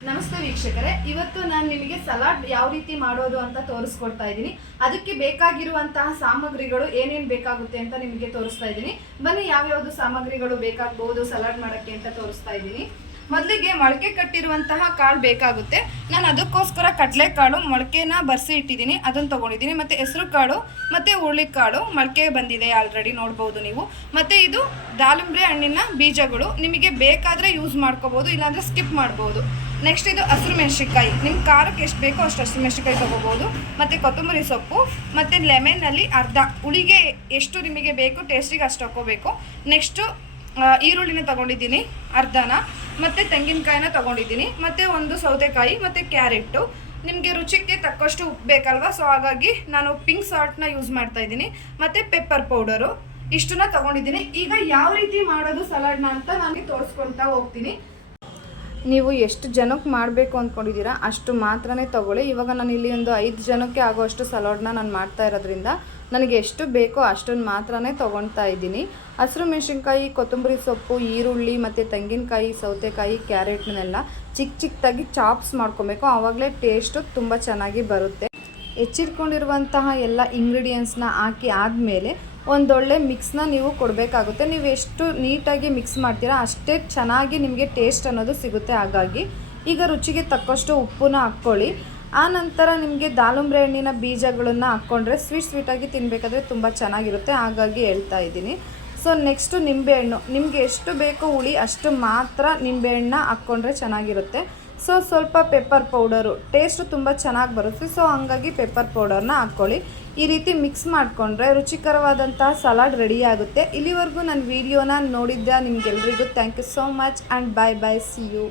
ನಮಸ್ತೆ ವೀಕ್ಷಕರೇ, ಇವತ್ತು ನಾನು ನಿಮಗೆ ಸಲಾಡ್ ಯಾವ ರೀತಿ ಮಾಡೋದು ಅಂತ ತೋರಿಸ್ಕೊಡ್ತಾ ಇದ್ದೀನಿ. ಅದಕ್ಕೆ ಬೇಕಾಗಿರುವಂತಹ ಸಾಮಗ್ರಿಗಳು ಏನೇನು ಬೇಕಾಗುತ್ತೆ ಅಂತ ನಿಮಗೆ ತೋರಿಸ್ತಾ ಇದ್ದೀನಿ. ಬನ್ನಿ ಯಾವ್ಯಾವುದು ಸಾಮಗ್ರಿಗಳು ಬೇಕಾಗಬಹುದು ಸಲಾಡ್ ಮಾಡೋಕ್ಕೆ ಅಂತ ತೋರಿಸ್ತಾ ಇದ್ದೀನಿ. ಮೊದಲಿಗೆ ಮೊಳಕೆ ಕಟ್ಟಿರುವಂತಹ ಕಾಳು ಬೇಕಾಗುತ್ತೆ. ನಾನು ಅದಕ್ಕೋಸ್ಕರ ಕಡಲೆಕಾಳು ಮೊಳಕೆನ ಬರೆಸಿ ಇಟ್ಟಿದ್ದೀನಿ, ಅದನ್ನು ತೊಗೊಂಡಿದ್ದೀನಿ. ಮತ್ತು ಹೆಸರು ಕಾಳು ಮತ್ತು ಹುರುಳಿಕಾಳು ಮೊಳಕೆ ಬಂದಿದೆ ಆಲ್ರೆಡಿ ನೋಡ್ಬೋದು ನೀವು. ಮತ್ತು ಇದು ದಾಳಿಂಬೆ ಹಣ್ಣಿನ ಬೀಜಗಳು, ನಿಮಗೆ ಬೇಕಾದರೆ ಯೂಸ್ ಮಾಡ್ಕೋಬೋದು, ಇಲ್ಲಾಂದರೆ ಸ್ಕಿಪ್ ಮಾಡ್ಬೋದು. ನೆಕ್ಸ್ಟ್ ಇದು ಹಸಿರು ಮೆಣಸಿನ್ಕಾಯಿ, ನಿಮ್ಮ ಖಾರಕ್ಕೆ ಎಷ್ಟು ಬೇಕೋ ಅಷ್ಟು ಹಸಿರು ಮೆಣಸಿನ್ಕಾಯಿ ತೊಗೋಬೋದು. ಮತ್ತು ಕೊತ್ತಂಬರಿ ಸೊಪ್ಪು ಮತ್ತು ಲೆಮನ್ನಲ್ಲಿ ಅರ್ಧ, ಹುಳಿಗೆ ಎಷ್ಟು ನಿಮಗೆ ಬೇಕು ಟೇಸ್ಟಿಗೆ ಅಷ್ಟು ಹಾಕೋಬೇಕು. ನೆಕ್ಸ್ಟು ಈರುಳ್ಳಿನ ತೊಗೊಂಡಿದ್ದೀನಿ ಅರ್ಧನ, ಮತ್ತು ತೆಂಗಿನಕಾಯಿನ ತೊಗೊಂಡಿದ್ದೀನಿ, ಮತ್ತು ಒಂದು ಸೌತೆಕಾಯಿ ಮತ್ತು ಕ್ಯಾರೆಟು. ನಿಮಗೆ ರುಚಿಗೆ ತಕ್ಕಷ್ಟು ಉಪ್ಪು ಬೇಕಲ್ವ, ಸೊ ಹಾಗಾಗಿ ನಾನು ಪಿಂಕ್ ಸಾಲ್ಟ್ನ ಯೂಸ್ ಮಾಡ್ತಾಯಿದ್ದೀನಿ. ಮತ್ತು ಪೆಪ್ಪರ್ ಪೌಡರು ಇಷ್ಟನ್ನ ತೊಗೊಂಡಿದ್ದೀನಿ. ಈಗ ಯಾವ ರೀತಿ ಮಾಡೋದು ಸಲಾಡ್ನ ಅಂತ ನನಗೆ ತೋರಿಸ್ಕೊಳ್ತಾ ಹೋಗ್ತೀನಿ. ನೀವು ಎಷ್ಟು ಜನಕ್ಕೆ ಮಾಡಬೇಕು ಅಂದ್ಕೊಂಡಿದ್ದೀರಾ ಅಷ್ಟು ಮಾತ್ರನೇ ತೊಗೊಳ್ಳಿ. ಇವಾಗ ನಾನು ಇಲ್ಲಿ ಒಂದು 5 ಜನಕ್ಕೆ ಆಗೋಷ್ಟು ಸಲಾಡ್ನ ನಾನು ಮಾಡ್ತಾ ಇರೋದ್ರಿಂದ ನನಗೆ ಎಷ್ಟು ಬೇಕೋ ಅಷ್ಟನ್ನು ಮಾತ್ರನೇ ತೊಗೊಳ್ತಾ ಇದ್ದೀನಿ. ಹಸಿರು ಮೆಣಸಿನ್ಕಾಯಿ, ಕೊತ್ತಂಬರಿ ಸೊಪ್ಪು, ಈರುಳ್ಳಿ ಮತ್ತು ತೆಂಗಿನಕಾಯಿ, ಸೌತೆಕಾಯಿ, ಕ್ಯಾರೆಟ್ನೆಲ್ಲ ಚಿಕ್ಕದಾಗಿ ಚಾಪ್ಸ್ ಮಾಡ್ಕೊಬೇಕು, ಆವಾಗಲೇ ಟೇಸ್ಟು ತುಂಬ ಚೆನ್ನಾಗಿ ಬರುತ್ತೆ. ಹೆಚ್ಚಿಟ್ಕೊಂಡಿರುವಂತಹ ಎಲ್ಲ ಇಂಗ್ರೀಡಿಯೆಂಟ್ಸ್ನ ಹಾಕಿ ಆದಮೇಲೆ ಒಂದೊಳ್ಳೆ ಮಿಕ್ಸ್ನ ನೀವು ಕೊಡಬೇಕಾಗುತ್ತೆ. ನೀವು ಎಷ್ಟು ನೀಟಾಗಿ ಮಿಕ್ಸ್ ಮಾಡ್ತೀರಾ ಅಷ್ಟೇ ಚೆನ್ನಾಗಿ ನಿಮಗೆ ಟೇಸ್ಟ್ ಅನ್ನೋದು ಸಿಗುತ್ತೆ. ಹಾಗಾಗಿ ಈಗ ರುಚಿಗೆ ತಕ್ಕಷ್ಟು ಉಪ್ಪನ್ನ ಹಾಕ್ಕೊಳ್ಳಿ. ಆ ನಂತರ ನಿಮಗೆ ದಾಳಿಂಬೆ ಹಣ್ಣಿನ ಬೀಜಗಳನ್ನು ಹಾಕ್ಕೊಂಡ್ರೆ ಸ್ವೀಟಾಗಿ ತಿನ್ನಬೇಕಾದ್ರೆ ತುಂಬ ಚೆನ್ನಾಗಿರುತ್ತೆ, ಹಾಗಾಗಿ ಹೇಳ್ತಾ ಇದ್ದೀನಿ. ಸೊ ನೆಕ್ಸ್ಟು ನಿಂಬೆಹಣ್ಣು, ನಿಮಗೆ ಎಷ್ಟು ಬೇಕೋ ಹುಳಿ ಅಷ್ಟು ಮಾತ್ರ ನಿಂಬೆಹಣ್ಣನ್ನ ಹಾಕ್ಕೊಂಡ್ರೆ ಚೆನ್ನಾಗಿರುತ್ತೆ. ಸೊ ಸ್ವಲ್ಪ ಪೆಪ್ಪರ್ ಪೌಡರು ಟೇಸ್ಟು ತುಂಬ ಚೆನ್ನಾಗಿ ಬರುತ್ತೆ, ಸೊ ಹಾಗಾಗಿ ಪೆಪ್ಪರ್ ಪೌಡರ್ನ ಹಾಕ್ಕೊಳ್ಳಿ. ಈ ರೀತಿ ಮಿಕ್ಸ್ ಮಾಡಿಕೊಂಡ್ರೆ ರುಚಿಕರವಾದಂತಹ ಸಲಾಡ್ ರೆಡಿ ಆಗುತ್ತೆ. ಇಲ್ಲಿವರೆಗೂ ನನ್ನ ವಿಡಿಯೋನ ನೋಡಿದ್ದೆ ನಿಮಗೆಲ್ರಿಗೂ thank you so much and bye see you.